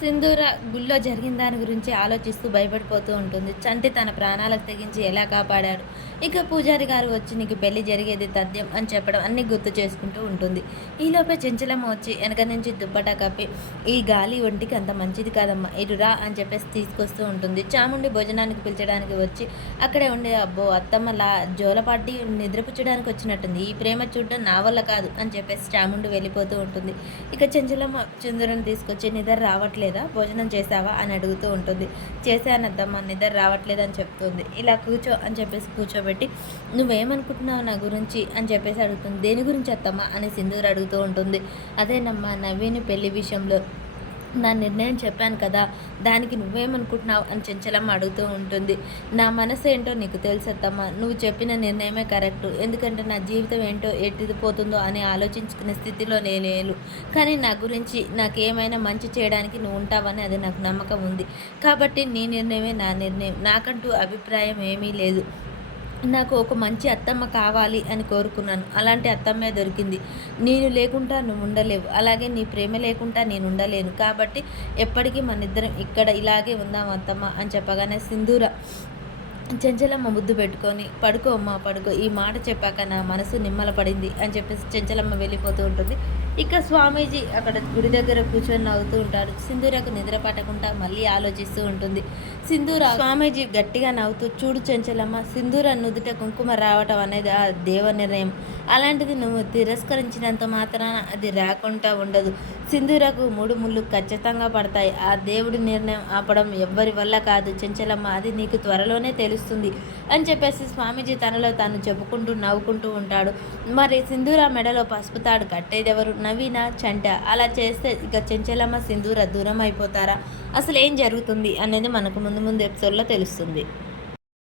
సింధూర గుళ్ళో జరిగిన దాని గురించి ఆలోచిస్తూ భయపడిపోతూ ఉంటుంది. చంటి తన ప్రాణాలకు తెగించి ఎలా కాపాడాడు. ఇక పూజారి గారు వచ్చి నీకు పెళ్లి జరిగేది తథ్యం అని చెప్పడం అన్నీ గుర్తు చేసుకుంటూ ఉంటుంది. ఈలోపే చెంచలమ్మ వచ్చి వెనక నుంచి దుప్పటా కప్పి ఈ గాలి ఒంటికి అంత మంచిది కాదమ్మా ఇటు రా అని చెప్పేసి తీసుకొస్తూ ఉంటుంది. చాముండి భోజనానికి పిలిచడానికి వచ్చి అక్కడే ఉండే అబ్బో అత్తమ్మలా జోలపాటి నిద్రపుచ్చడానికి వచ్చినట్టుంది. ఈ ప్రేమ చూడడం నా వల్ల కాదు అని చెప్పేసి చాముండి వెళ్ళిపోతూ ఉంటుంది. ఇక చెంచలమ్మ చంద్రుని తీసుకొచ్చి నిద్ర రావట్లేదా భోజనం చేసావా అని అడుగుతూ ఉంటుంది. చేశానద్దమ్మా నిద్ర రావట్లేదని చెప్తుంది. ఇలా కూర్చో అని చెప్పేసి కూర్చోబెట్టి నువ్వేమనుకుంటున్నావు నా గురించి అని చెప్పేసి అడుగుతుంది. దేని గురించి అత్తమ్మ అని సింధూర్ అడుగుతూ ఉంటుంది. అదేనమ్మా నవీన్ పెళ్లి విషయంలో నా నిర్ణయం చెప్పాను కదా దానికి నువ్వేమనుకుంటున్నావు అని చెంచలమ్మ అడుగుతూ ఉంటుంది. నా మనసు ఏంటో నీకు తెలుసత్తమ్మా నువ్వు చెప్పిన నిర్ణయమే కరెక్టు. ఎందుకంటే నా జీవితం ఏంటో ఎట్టిపోతుందో అని ఆలోచించుకునే స్థితిలో నేను కానీ నా గురించి నాకేమైనా మంచి చేయడానికి నువ్వు ఉంటావని అది నాకు నమ్మకం ఉంది. కాబట్టి నీ నిర్ణయమే నా నిర్ణయం. నాకంటూ అభిప్రాయం ఏమీ లేదు. నాకు ఒక మంచి అత్తమ్మ కావాలి అని కోరుకున్నాను. అలాంటి అత్తమ్మే దొరికింది. నేను లేకుండా నువ్వు ఉండలేవు. అలాగే నీ ప్రేమ లేకుండా నేను ఉండలేను. కాబట్టి ఎప్పటికీ మనిద్దరం ఇక్కడ ఇలాగే ఉందాం అత్తమ్మ అని చెప్పగానే సింధూర చెంచలమ్మ ముద్దు పెట్టుకొని పడుకో అమ్మ పడుకో ఈ మాట చెప్పాక నా మనసు నిమ్మలపడింది అని చెప్పేసి చెంచలమ్మ వెళ్ళిపోతూ ఉంటుంది. ఇక స్వామీజీ అక్కడ గుడి దగ్గర కూర్చొని నవ్వుతూ ఉంటాడు. సింధూరకు నిద్ర పట్టకుండా మళ్ళీ ఆలోచిస్తూ ఉంటుంది. సింధూర స్వామీజీ గట్టిగా నవ్వుతూ చూడు చెంచలమ్మ సింధూర నుదుట కుంకుమ రావటం అనేది ఆ దేవ నిర్ణయం. అలాంటిది నువ్వు తిరస్కరించినంత మాత్రాన అది రాకుండా ఉండదు. సింధూరకు 3 ముళ్ళు ఖచ్చితంగా పడతాయి. ఆ దేవుడి నిర్ణయం ఆపడం ఎవ్వరి వల్ల కాదు చెంచలమ్మ అది నీకు త్వరలోనే తెలుస్తుంది అని చెప్పేసి స్వామీజీ తనలో తాను చెప్పుకుంటూ నవ్వుకుంటూ ఉంటాడు. మరి సింధూర మెడలో పసుపు తాడు కట్టేదెవరు నవీనా చంట? అలా చేస్తే ఇక చెంచలమ్మ సింధూర దూరం అయిపోతారా? అసలు ఏం జరుగుతుంది అనేది మనకు ముందు ఎపిసోడ్లో తెలుస్తుంది.